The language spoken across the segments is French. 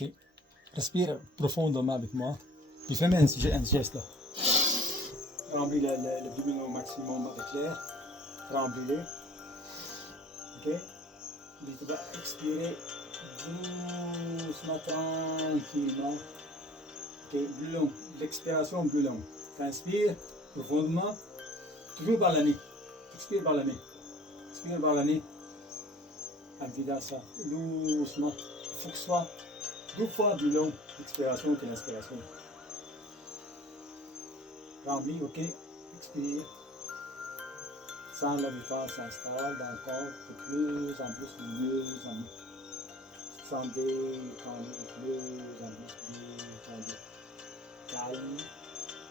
Ok. Respire profondément avec moi. Puis fais-moi un geste là. Remplis l'abdomen au maximum avec l'air. Remplis-le. Ok. Puis tu vas expirer doucement, tranquillement. Ok. Plus long. L'expiration plus longue. Tu inspires profondément. Toujours par la nez. Expire par la nez. Expire par la nez. En vidant ça. Doucement. Il faut que ce soit 2 fois plus long l'expiration que l'inspiration. Remplis, ok. Expire. Sans la détente s'installe dans le corps de plus en plus, mieux en mieux. Tu te sens détendu de plus en plus, détendu. Calme,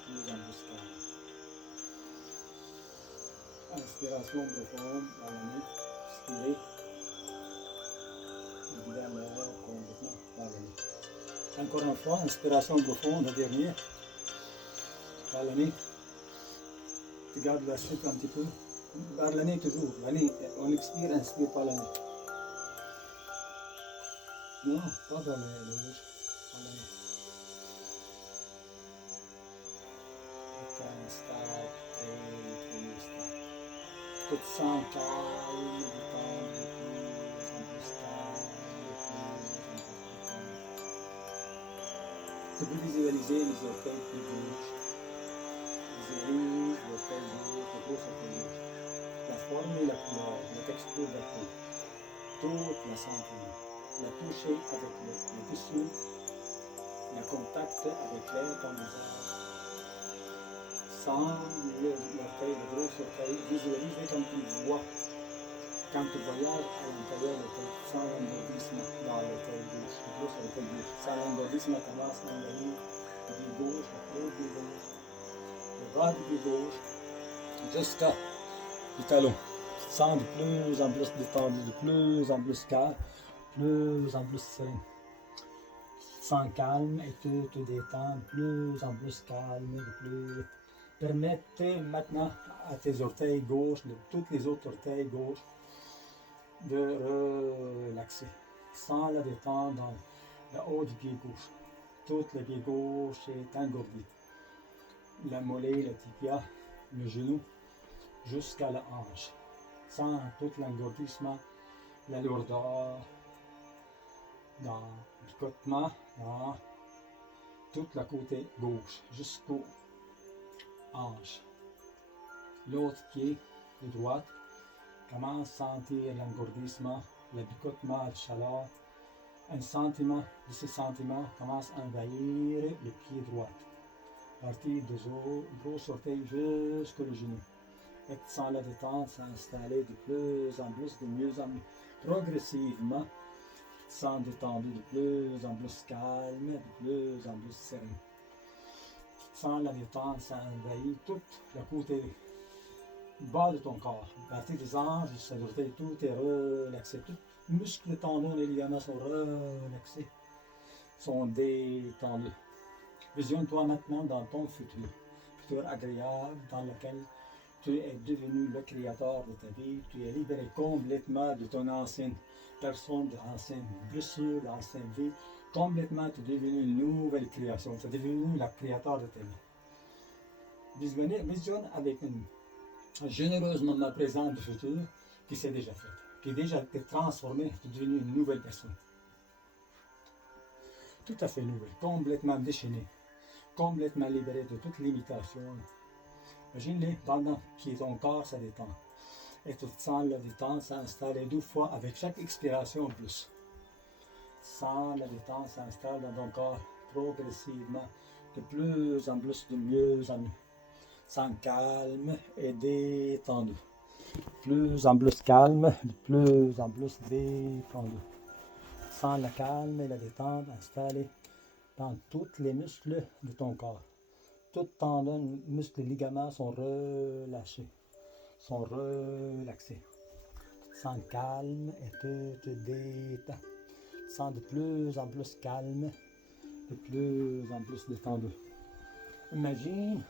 plus en plus calme. Inspiration profonde dans la nuit. Expirez. Évidemment l'air complètement dans la nuit. Encore une fois, inspiration profonde, la dernière. Par la nuit. Tu gardes la souffle un petit peu. Par la nuit toujours. La nuit, on expire, inspire par la nuit. Non, pas dans la bouche. Par la nuit. Installe, très stable. Tu te sens calme, détendu, de plus en plus calme, de plus en plus détendu. Tu peux visualiser les orteils plus gauche. Visualise l'orteil gauche, le gros orteil gauche. La forme et la couleur, la texture de la peau. Toute la santé. La toucher avec le tissu, le contact avec l'air dans les airs. Sans l'orteil, le gros orteil, visualisez comme tu vois. Quand tu voyages à l'intérieur de l'orteil, sans l'engourdissement dans l'orteil gauche, le gros orteil gauche. Sans l'engourdissement commence à envahir le pied gauche, la peau du pied gauche, le bas du pied gauche, jusqu'à le talon. Tu te sens de plus en plus détendu, de plus en plus calme, de plus en plus serein. Tu te sens calme et tu te détends de plus en plus calme, de plus. Permettez maintenant à tes orteils gauches, de toutes les autres orteils gauches, de relaxer. Sans la détendre dans le haut du pied gauche. Tout le pied gauche est engourdi. La mollet, le tibia, le genou, jusqu'à la hanche. Sans tout l'engourdissement, la lourdeur, dans le picotement, dans tout le côté gauche, jusqu'aux hanches. L'autre pied, de droite, commence à sentir l'engourdissement, le picotement, la chaleur. Un sentiment de ce sentiment commence à envahir le pied droit. Partir du gros orteil jusqu'au genou. Et tu sens la détente s'installer de plus en plus, de mieux en mieux. Progressivement, tu te sens détendu, de plus en plus calme, de plus en plus serein. Tu te sens la détente s'envahir tout le côté bas de ton corps. À partir des hanches jusqu'à l'orteil, tout est relaxé. Tout muscles, tendons, les ligaments sont relaxés, sont détendus. Visionne-toi maintenant dans ton futur agréable dans lequel tu es devenu le créateur de ta vie, tu es libéré complètement de ton ancienne personne, de l'ancienne blessure, de l'ancienne vie, complètement tu es devenu une nouvelle création, tu es devenu le créateur de ta vie. Visionne avec une généreusement ma présente du futur qui s'est déjà faite, qui est déjà été transformée, tu es devenu une nouvelle personne. Tout à fait nouvelle, complètement déchaînée, complètement libérée de toute limitation. Imagine-les, pendant que ton corps se détend. Et tu sens la détente s'installer 2 fois avec chaque expiration en plus. Tu sens la détente s'installer dans ton corps progressivement, de plus en plus, de mieux en mieux. Sens calme et détendu. Plus en plus calme, de plus en plus détendu. Sens le calme et la détente installée dans tous les muscles de ton corps. Tout tendons, muscles, ligaments sont relâchés, sont relaxés. Tu te sens calme et tu te détends. Tu te sens de plus en plus calme, de plus en plus détendu. Imagine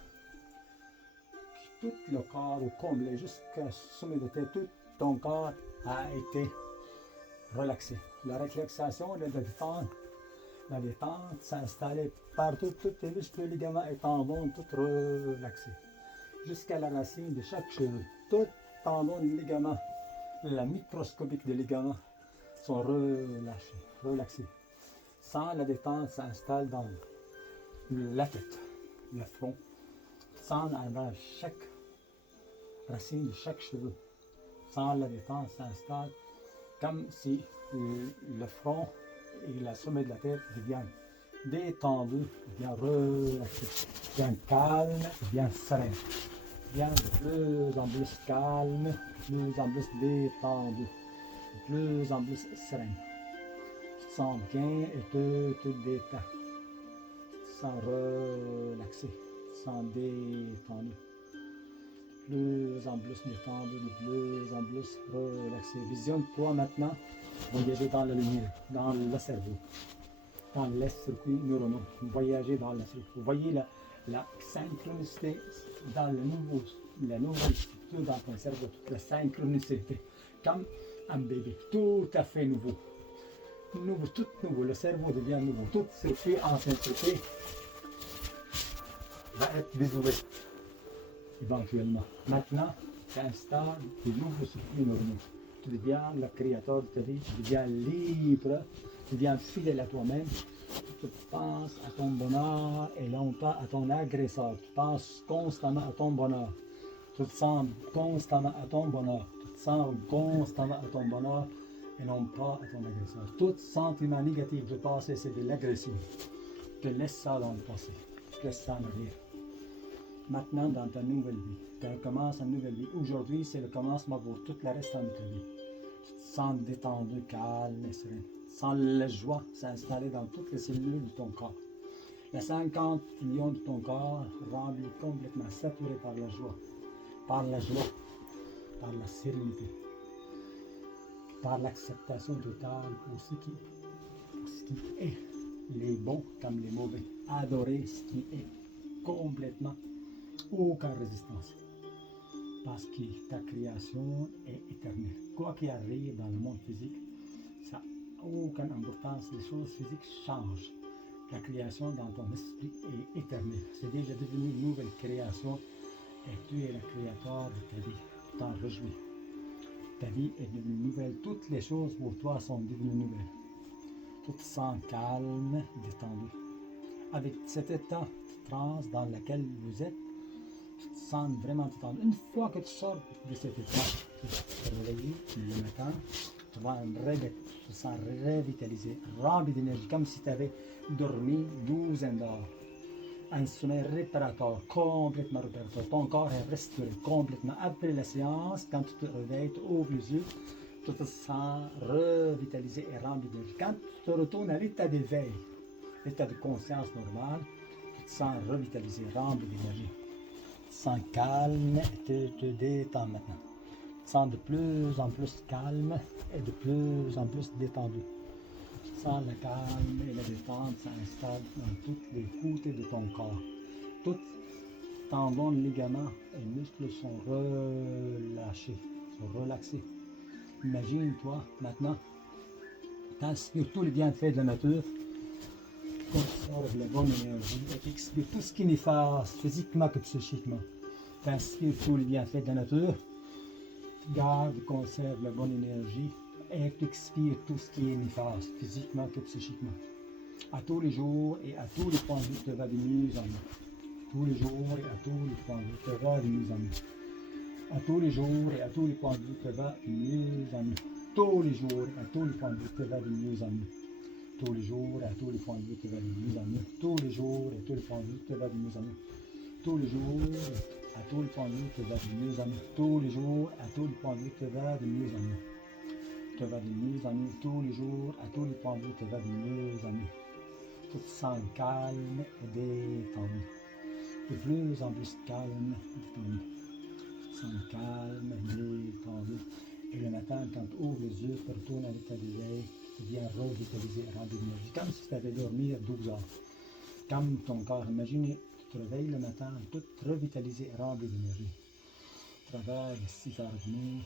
que tout le corps au complet, jusqu'à sommet de tête, tout ton corps a été relaxé. La relaxation et la détente La détente s'installer partout, tous tes muscles, ligaments et tendons, tout relaxés. Jusqu'à la racine de chaque cheveu. Tout tendons, ligaments, la microscopique des ligaments sont relâchés, relaxés. Sans la détente s'installe dans la tête, le front. Sans envers chaque racine de chaque cheveu. Sans la détente s'installe comme si le front et le sommet de la tête deviennent détendus, deviennent relaxés, deviennent calmes, deviennent sereins, deviennent de plus en plus calmes, de plus en plus détendus, de plus en plus sereins. Tu te sens bien et tu te détends. Tu te sens relaxé, tu te sens détendu. De plus en plus détendu, de plus en plus relaxé. Visionne-toi maintenant voyager dans la lumière, dans le cerveau, dans les circuits neuronaux. Voyager dans le cerveau. Vous voyez la synchronicité dans la nouvelle structure dans ton cerveau, toute la synchronicité, comme un bébé, tout à fait nouveau. Nouveau, tout nouveau, le cerveau devient nouveau, tout circuit, ancien circuit va être désouvert éventuellement. Maintenant, tu installes de nouveaux circuits neuronaux. Tu deviens le créateur de ta vie, tu deviens libre, tu deviens fidèle à toi-même. Tu penses à ton bonheur et non pas à ton agresseur. Tu penses constamment à ton bonheur. Tu te sens constamment à ton bonheur. Tu te sens constamment à ton bonheur et non pas à ton agresseur. Tout sentiment négatif du passé, c'est de l'agression. Tu laisses ça dans le passé. Tu laisses ça en arrière. Maintenant, dans ta nouvelle vie, tu commences une nouvelle vie. Aujourd'hui, c'est le commencement pour tout le restant de ta vie. Tu te sens détendu, calme et serein. Tu sens la joie s'installer dans toutes les cellules de ton corps. Les 50 millions de ton corps remplis complètement, saturés par la joie, par la sérénité, par l'acceptation totale pour ce qui est, les bons comme les mauvais. Adorer ce qui est complètement. Aucune résistance. Parce que ta création est éternelle. Quoi qu'il arrive dans le monde physique, ça n'a aucune importance. Les choses physiques changent. La création dans ton esprit est éternelle. C'est déjà devenu une nouvelle création et tu es le créateur de ta vie. T'en réjouis. Ta vie est devenue nouvelle. Toutes les choses pour toi sont devenues nouvelles. Tu te sens calme, détendu. Avec cet état de transe dans lequel vous êtes, tu te sens vraiment détendu. Une fois que tu sors de cet état, tu te réveilles le matin, tu vas tu te sens revitalisé, rempli d'énergie, comme si tu avais dormi 12 ans d'heures. Un sommeil réparateur, complètement réparateur. Ton corps est restauré complètement. Après la séance, quand tu te réveilles, tu ouvres les yeux, tu te sens revitalisé et rempli d'énergie. Quand tu te retournes à l'état d'éveil, l'état de conscience normale, tu te sens revitalisé, rempli d'énergie. Tu te sens calme et te détends maintenant. Tu te sens de plus en plus calme et de plus en plus détendu. Tu te sens le calme et la détente s'installent dans tous les côtés de ton corps. Tous tendons, ligaments et muscles sont relâchés, sont relaxés. Imagine-toi maintenant, t'inspires tous les bienfaits de la nature, conserve la bonne énergie et expire tout ce qui est néfaste, physiquement que psychiquement. T'inspires tous les bienfaits de la nature, garde, conserve la bonne énergie et tu expires tout ce qui est néfaste, physiquement que psychiquement. À tous les jours et à tous les points de vue, tu vas de mieux en mieux. Tous les jours et à tous les points de vue, tu vas de mieux en mieux. À tous les jours et à tous les points de vue, tu vas de mieux en mieux. Tous les jours et à tous les points de vue, tu vas de mieux en mieux. Tous les jours et à tous les points de vue, tu vas de mieux en mieux. Tous les jours et à tous les points de vue, tu vas de mieux en mieux. Tous les jours à tous les points de vue, tu vas de mieux en mieux. Tous les jours à tous les points de vue, tu vas de mieux en mieux. Tu vas de mieux en mieux. Tous les jours à tous les points de vue, tu vas de mieux en mieux. Tu te sens calme et détendu. De plus en plus calme et détendu. Tu te sens calme et détendu. Et le matin, quand tu ouvres les yeux, tu retournes à l'état d'éveil, tu deviens revitalisé et rempli d'énergie. Comme si tu avais dormi 12 heures. Comme ton corps, imaginez, tu te réveilles le matin, tout revitalisé et rempli d'énergie. Tu travailles à 6h30,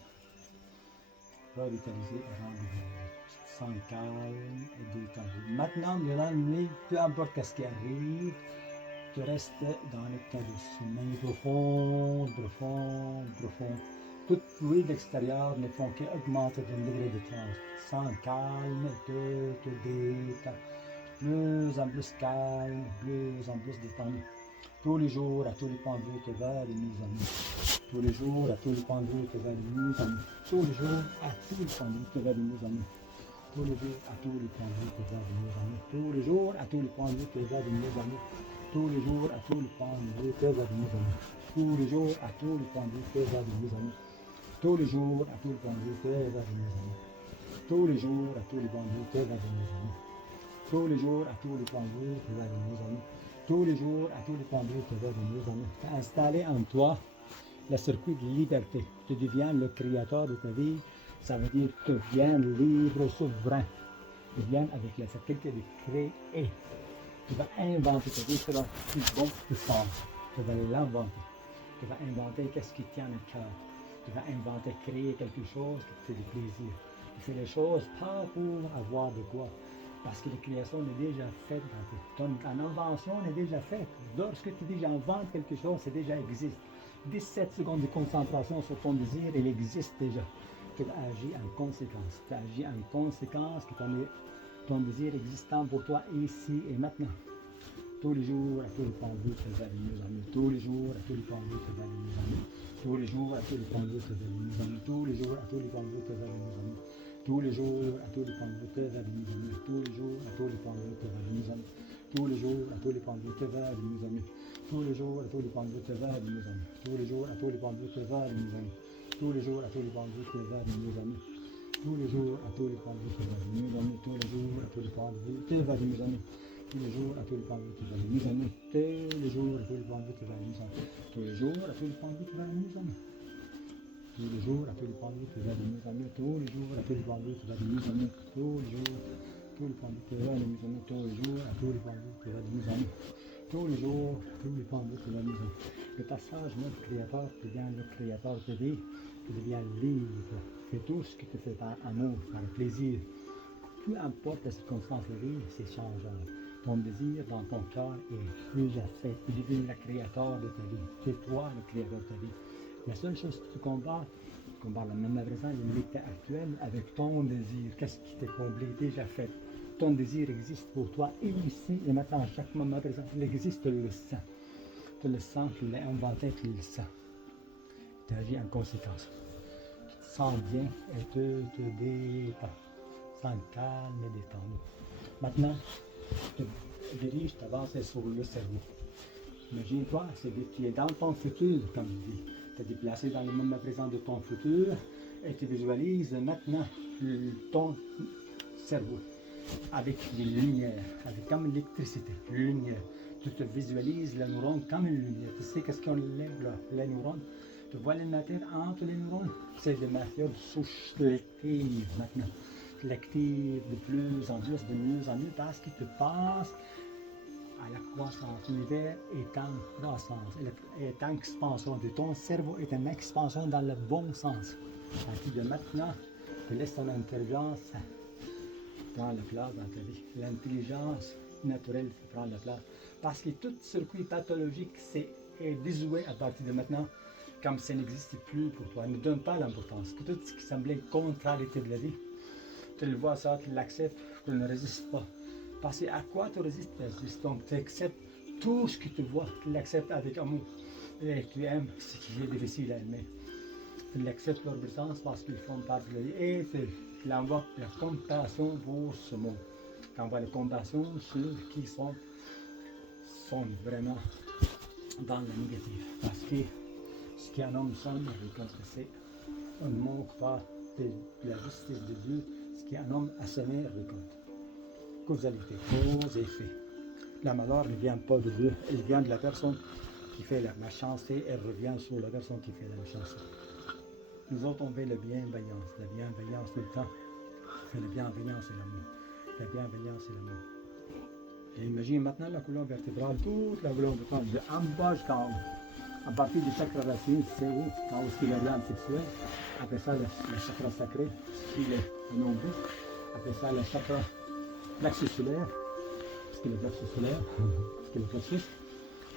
revitalisé et rempli d'énergie. Tu te sens calme et détendu. Maintenant, durant la nuit, peu importe ce qui arrive, tu restes dans l'état de sommeil profond, profond, profond. Toute bruit d'extérieur ne font qu'augmenter ton degré de transe. Sens calme, te détends. Plus en plus calme, plus en plus détendu. Tous les jours, à tous les points de vue, tu vas de mieux en mieux. Tous les jours, à tous les points de vue, tu vas de mieux en mieux. Tous les jours, à tous les points de vue, tu vas de mieux en mieux. Tous les jours, à tous les points de vue, tu vas de mieux en mieux. Tous les jours, à tous les points de vue, tu vas de mieux en mieux. Tous les jours, à tous les points de vue, tu vas de mieux en mieux. Tous les jours, à tous les points de vue, tu vas de mieux en mieux. Tous les jours, à tous les points de vue, tu vas de mieux en mieux. Tous les jours, à tous les points de vue, tu vas de mieux en mieux. Tous les jours, à tous les points de vue, tu vas de mieux en mieux. Tous les jours, à tous les points de vue, tu vas de mieux en mieux. Tu as installé en toi le circuit de liberté. Tu deviens le créateur de ta vie. Ça veut dire que tu deviens libre, souverain. Tu deviens avec la faculté de créer. Tu vas inventer ta vie. C'est plus bon que ça. Tu vas l'inventer. Tu vas inventer qu'est-ce qui tient le cœur. Tu vas inventer, créer quelque chose qui te fait du plaisir. Tu fais les choses pas pour avoir de quoi. Parce que la création est déjà faite dans ton invention est déjà faite. Lorsque tu dis j'invente quelque chose, c'est déjà existe. 17 secondes de concentration sur ton désir, il existe déjà. Tu agis en conséquence. Tu agis en conséquence que ton désir existant pour toi ici et maintenant. Tous les jours, à tous les points de vue, tu vas de mieux en mieux. Tous les jours, à tous les points de vue, tu vas de mieux en mieux. Tous les jours, à tous les points de vue, tu vas de mieux en mieux. Tous les jours, à tous les points de vue, tu vas de mieux en mieux. Tous les jours, à tous les points de vue, tu vas de mieux en mieux. Tous les jours, à tous les points de vue, tu vas de mieux en mieux. Tous les jours, à tous les points de vue, tu vas de mieux en mieux. Tous les jours, à tous les points de vue, tu vas de mieux en mieux. Tous les jours, à tous les points de vue, tu vas de mieux en mieux. Tous les jours, à tous les points de vue, tu vas de mieux en mieux. Tous les jours, à tous les points de vue, tu vas de mieux en mieux. Tous les jours, à tous les points de vue, tu vas de mieux en mieux. Tous les jours, à tous les points de vue, tu vas de mieux en mieux. Tous les jours, à tous les points de vue, tu vas de mieux en mieux. Tous les jours, à tous les points de vue, tu vas de mieux en mieux. Tous les jours, à tous les points de vue, tu vas de mieux en mieux. Tous les jours, à tous les points de vue, tu vas de mieux en mieux. Tous les jours, tous les points de vue, tu vas de mieux en mieux. Tous les jours, à tous les points de vue, tu vas de mieux en mieux. Tous les jours, à tous les points de vue, tu vas de mieux en mieux. Le passage, notre créateur, tu deviens le créateur de vie. Tu deviens libre. Fais tout ce que tu fais par amour, par plaisir. Peu importe la circonstance de vie, c'est changeant. Ton désir dans ton cœur est déjà fait. Tu deviens le créateur de ta vie. C'est toi le créateur de ta vie. La seule chose que tu combats le moment présent, l'état actuel, avec ton désir. Qu'est-ce qui t'est comblé, déjà fait? Ton désir existe pour toi ici et maintenant, à chaque moment présent. Il existe, tu le sens. Tu le sens, tu l'as inventé, tu le sens. Tu agis en conséquence. Tu te sens bien et te détends. Sens calme et détendu. Maintenant, tu diriges ta pensée sur le cerveau. Imagine-toi, tu es dans ton futur, comme je dis. Tu es déplacé dans le moment présent de ton futur et tu visualises maintenant ton cerveau avec des lumières, comme l'électricité, lumière. Tu te visualises les neurones comme une lumière. Tu sais qu'est-ce qu'on est les neurones? Tu vois la matière entre les neurones? C'est de matière souche-lective maintenant. Lective de plus en plus, de mieux en mieux, parce que tu passes à la croissance. L'univers est en croissance, est en expansion. Ton cerveau est en expansion dans le bon sens. À partir de maintenant, tu laisses ton intelligence prendre la place dans ta vie. L'intelligence naturelle prend la place. Parce que tout circuit pathologique est déjoué à partir de maintenant, comme ça n'existe plus pour toi. Ne donne pas l'importance. Que tout ce qui semblait contrariété de la vie, tu le vois ça, tu l'acceptes, tu ne résistes pas. Parce que à quoi tu résistes? Donc tu acceptes tout ce que tu vois, tu l'acceptes avec amour. Et tu aimes ce qui est difficile à aimer. Tu l'acceptes leur puissance parce qu'ils font partie de la vie. Et tu envoies la compassion pour ce monde. Tu envoies la compassion sur ceux qui sont vraiment dans le négatif. Parce que ce qu'un homme sonne, c'est on ne manque pas de la justice de Dieu. Ce qu'un homme a semé récolte. Causalité, cause et effet. La malheur ne vient pas de Dieu, elle vient de la personne qui fait la méchanceté, elle revient sur la personne qui fait la méchanceté. Nous autres, on fait la bienveillance tout le temps. On fait la bienveillance et l'amour. La bienveillance et l'amour. Et imagine maintenant la colonne vertébrale, toute la colonne vertébrale, de en bas jusqu'en haut. À partir du chakra racine, c'est où? Quand où est l'organe sexuel. Après ça, le chakra sacré, qui est le nombril. Après ça, le chakra plexus solaire, parce qu'il est plexus solaire, parce qu'il est plexus.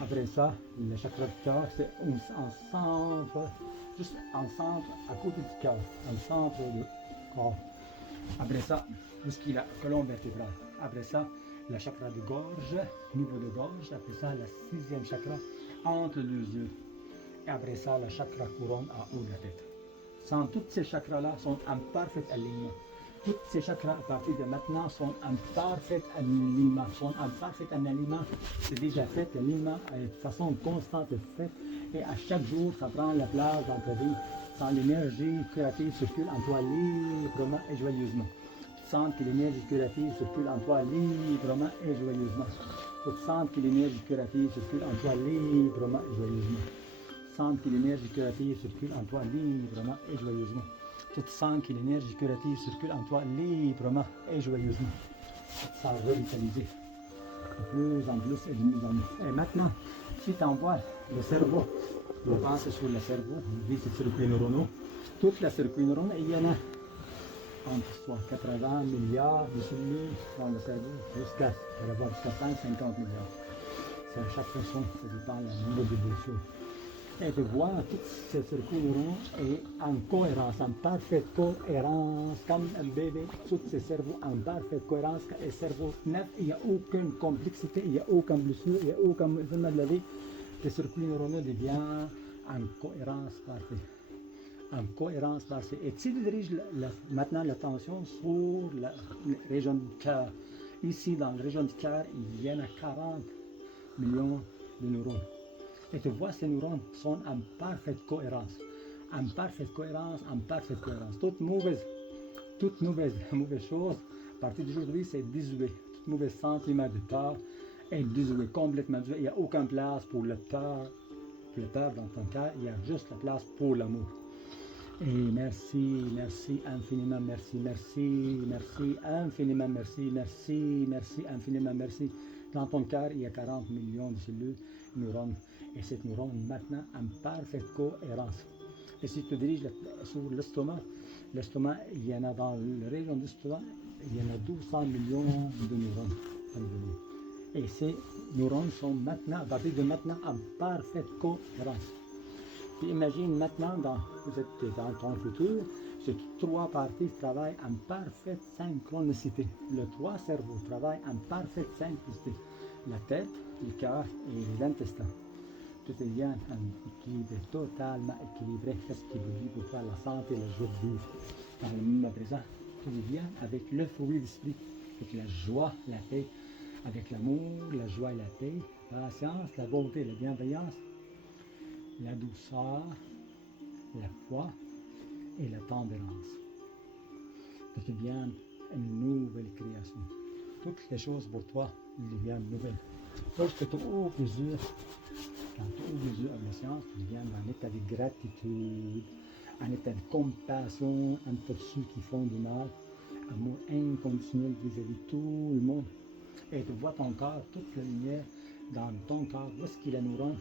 Après ça, le chakra du cœur, c'est en centre, juste en centre, à côté du cœur, en centre du corps. Après ça, tout ce qui est la colonne vertébrale. Après ça, le chakra de gorge, niveau de gorge. Après ça, le sixième chakra entre les deux yeux. Et après ça, le chakra couronne en haut de la tête. Sans tous ces chakras-là sont en parfait alignement. Tous ces chakras, à partir de maintenant, sont en parfait alignement. C'est déjà fait, l'alignement est de façon constante fait. Et à chaque jour, ça prend la place dans ta vie. Sans l'énergie curative circule en toi librement et joyeusement. Tu sens que l'énergie curative circule en toi librement et joyeusement. Tu sens que l'énergie curative circule en toi librement et joyeusement. Sens que l'énergie curative circule en toi librement et joyeusement. Tu sens que l'énergie curative circule en toi librement et joyeusement. Tu te sens revitalisé. De plus en plus et de mieux en mieux. Et maintenant, si tu envoies le cerveau, on pense sur le cerveau, on vise les circuits neuronaux. Toute la circuit neuronaux, il y en a entre 80 milliards de cellules dans le cerveau, jusqu'à 150 milliards. C'est à chaque façon, ça dépend du nombre de choses. Et de voir tous ces circuits neuronaux est en cohérence, en parfaite cohérence, comme un bébé, tous ces cerveaux en parfaite cohérence, et cerveau neuf, il n'y a aucune complexité, il n'y a aucune blessure, il n'y a aucun mouvement de la vie. Les circuits neuronaux deviennent en cohérence parfaite. En cohérence parfaite. Et tu diriges maintenant l'attention sur la région du cœur. Ici, dans la région du cœur, il y en a 40 millions de neurones. Et tu vois, ces neurones sont en parfaite cohérence. En parfaite cohérence, en parfaite cohérence. Toute mauvaise chose, à partir d'aujourd'hui, c'est désuet. Tout mauvais sentiment de peur est désuet, complètement désuet. Il n'y a aucune place pour la peur dans ton cœur. Il y a juste la place pour l'amour. Et merci infiniment, merci infiniment, merci infiniment, merci. Dans ton cœur, il y a 40 millions de cellules, neurones. Et cette neurone maintenant en parfaite cohérence. Et si tu diriges sur l'estomac, il y en a dans la région de l'estomac, il y en a 1200 millions de neurones. Et ces neurones sont maintenant, à partir de maintenant, en parfaite cohérence. Puis imagine maintenant, vous êtes dans ton futur, ces trois parties travaillent en parfaite synchronicité. Les trois cerveaux travaillent en parfaite synchronicité. La tête, le cœur et l'intestin. Tout devient un équilibre totalement équilibré. Qu'est-ce qui vous dit pour toi la santé, la joie de vivre dans le moment présent? Tout devient avec le fruit d'esprit, avec la joie, la paix, avec l'amour, la joie et la paix, la patience, la bonté, la bienveillance, la douceur, la foi et la tendresse. Tout devient une nouvelle création. Toutes les choses pour toi deviennent nouvelles. Lorsque tu ouvres les yeux, quand tu ouvres les yeux à la science, tu deviens dans un état de gratitude, un état de compassion envers ceux qui font du mal, amour inconditionnel vis-à-vis de tout le monde. Et tu vois ton corps, toute la lumière dans ton corps, où est-ce qu'il est neurone?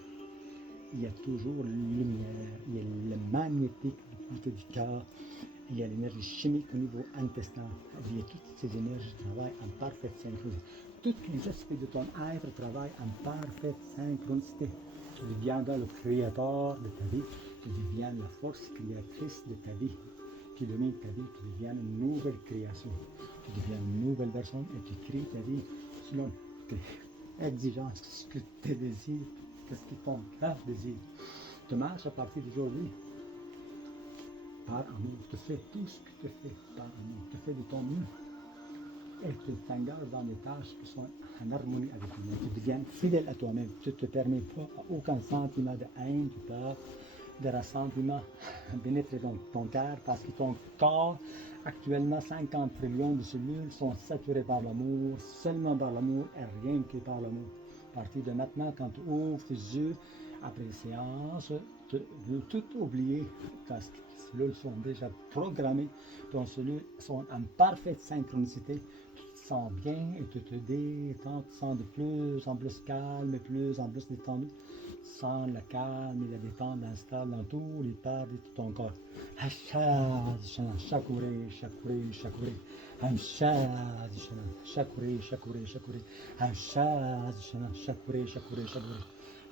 Il y a toujours la lumière, il y a le magnétique du côté du cœur, il y a l'énergie chimique au niveau intestin, il y a toutes ces énergies qui travaillent en parfaite synchronicité. Tous les aspects de ton être travaillent en parfaite synchronicité. Tu deviens le créateur de ta vie, tu deviens la force créatrice de ta vie, qui domine ta vie, tu deviens une nouvelle création, tu deviens une nouvelle personne et tu crées ta vie selon tes exigences, ce que tes désirs, qu'est-ce que ton cœur désire. Tu marches à partir d'aujourd'hui par amour, tu fais tout ce que tu fais par amour, tu fais de ton mieux. Et tu t'engages dans des tâches qui sont en harmonie avec toi-même. Tu deviens fidèle à toi-même. Tu ne te permets pas aucun sentiment de haine, de peur, de ressentiment pénétrer dans ton cœur parce que ton corps, actuellement 50 trillions de cellules sont saturées par l'amour, seulement par l'amour et rien que par l'amour. À partir de maintenant, quand tu ouvres tes yeux après les séances, tu veux tout oublier parce que tes cellules sont déjà programmées, tes cellules sont en parfaite synchronicité. Tu te sens bien et tu te détends, tu te sens de plus en plus calme et plus en plus détendu. Tu sens le calme et la détente instable dans tous les parts de ton corps. Chakouré, chakouré, chakouré. Hamshadishana, Shakure, Shakure, Shakure, Hamshadishana, Shakure, Shakure, Shakure,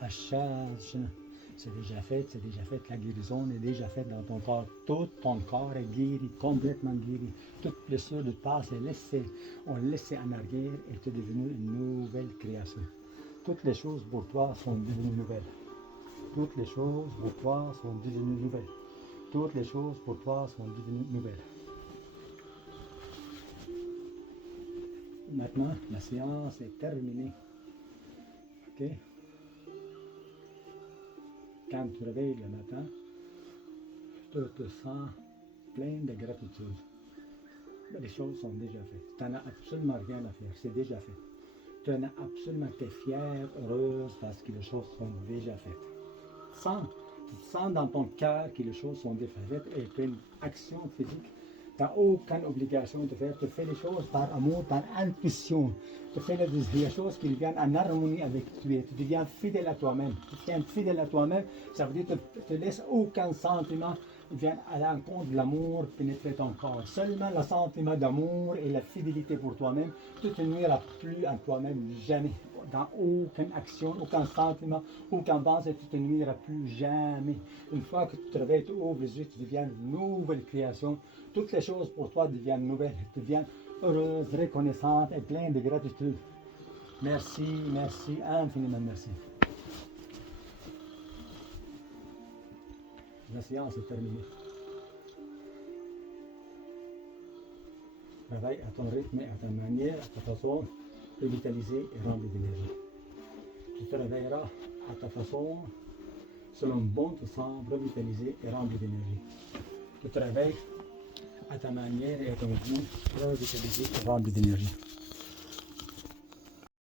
Hamshadishana. C'est déjà fait, la guérison est déjà faite dans ton corps. Tout ton corps est guéri, complètement guéri. Toute blessure de passé on laissé en arrière et tu es devenu une nouvelle création. Toutes les choses pour toi sont devenues nouvelles. Toutes les choses pour toi sont devenues nouvelles. Toutes les choses pour toi sont devenues nouvelles. Maintenant, la séance est terminée. Ok? Quand tu te réveilles le matin, tu te sens plein de gratitude. Les choses sont déjà faites. Tu n'en as absolument rien à faire. C'est déjà fait. Tu n'en as absolument que fière, heureuse, parce que les choses sont déjà faites. Tu sens dans ton cœur que les choses sont déjà faites et tu as une action physique. Tu n'as aucune obligation de faire. Tu fais les choses par amour, par intuition. Tu fais les choses qui viennent en harmonie avec toi. Tu deviens fidèle à toi-même. Tu deviens fidèle à toi-même, ça veut dire que tu ne laisses aucun sentiment vient à l'encontre de l'amour pénétrer ton corps. Seulement le sentiment d'amour et la fidélité pour toi-même, tu ne te nuiras plus à toi-même jamais. Dans aucune action, aucun sentiment, aucun pensée, tu ne te nuiras plus jamais. Une fois que tu te réveilles, tu ouvres les yeux, tu deviens une nouvelle création. Toutes les choses pour toi deviennent nouvelles, tu deviens heureuse, reconnaissante et pleine de gratitude. Merci, merci, infiniment merci. La séance est terminée. Travaille à ton rythme, à ta manière, à ta façon, revitalisée et remplie d'énergie. Tu te réveilleras à ta façon, selon bon te sens, revitalisé et rempli d'énergie. Tu te réveilles à ta manière et à ton goût, revitalisé et rempli d'énergie.